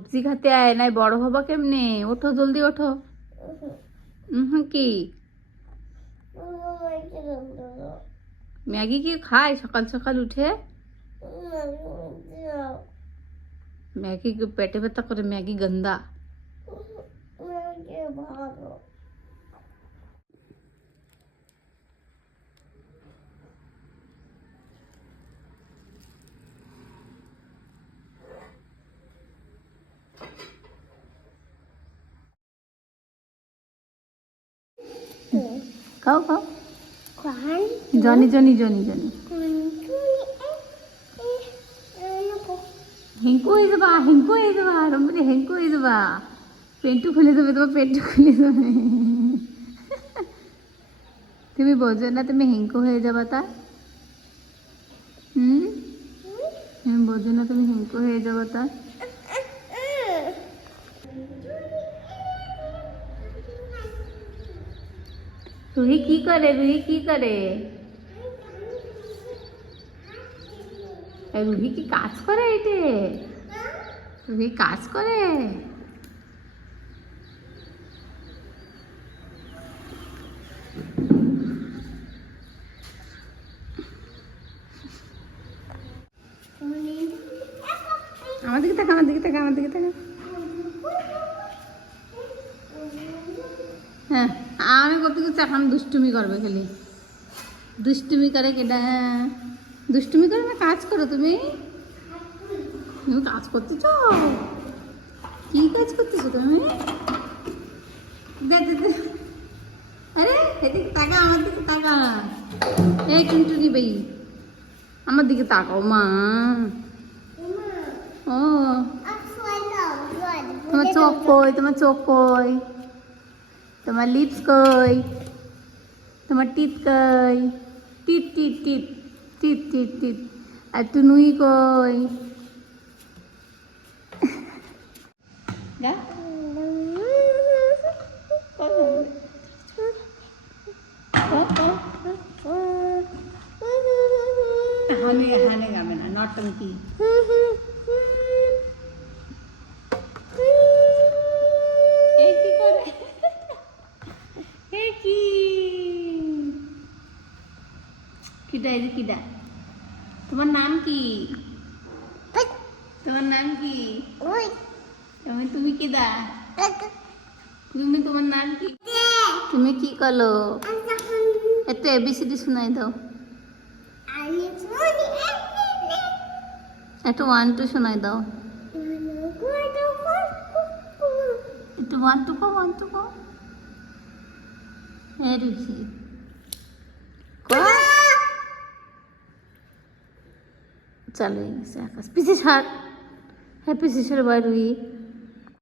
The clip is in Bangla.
সবজি খাতে আয় নাই বড় হবা কেমনে? ওঠো জলদি ওঠো। কি ম্যাগি কি খায় সকাল সকাল উঠে? ম্যাগি পেটে ব্যথা করে, ম্যাগি গন্দা। খাও খাও। জনি জনি জনি জনি হেঙ্কু হয়ে যাবা, হেঙ্কু হয়ে যাবা, রম্বরে হেঙ্কু হয়ে যাবা। পেন্টু খুলে দেবে, তোমার পেন্টু খুলে দেবে। তুমি বোঝো না তুমি হেঙ্কু হয়ে যাবা তা? তুমি বোঝো না তুমি হেঙ্কু হয়ে যাবা তা? রুহি কি করে? রুহি কি করে? রুহি কি কাজ করে? এটে রুহি কাজ করে? আমার দিকে তাকা, আমার দিকে তাকা, আমার দিকে তাকা। হ্যাঁ আমি কত কিছু এখন দুষ্টুমি করবে খালি। দুষ্টুমি করে কেটা? দুষ্টুমি করে না কাজ করো তুমি? তুমি কাজ করতেছ? কি কাজ করতেছো তুমি? দে দে দে। আরে এদিকে তাকা, আমার দিকে তাকা। এই টুনটুনি ভাই আমার দিকে তাকাও মা। ও তোমার চোখ কই? তোমার চোখ কই? তোমার লিপস কই? তোমার টিথ কই? Teeth teeth teeth teeth teeth teeth. আর তুনুই কই? হানে হানে গাবে না, নটঙ্কি। কি করে? কিটা এই যে কিটা? তোমার নাম কি? তোমার নাম কি? তুমি কিদা? তুমি তোমার নাম কি? তুমি কি করলো? একটু এবিসিডি শোনাই দাও। একটু 1 2 শোনাই দাও। একটু 1 2 কো, 1 2 কো। হ্যাঁ রুচি চালু হয়ে গেছে আকাশ। পিছিয়ে ছাড়। হ্যাঁ পিছিয়ে সরে বাইর রুই।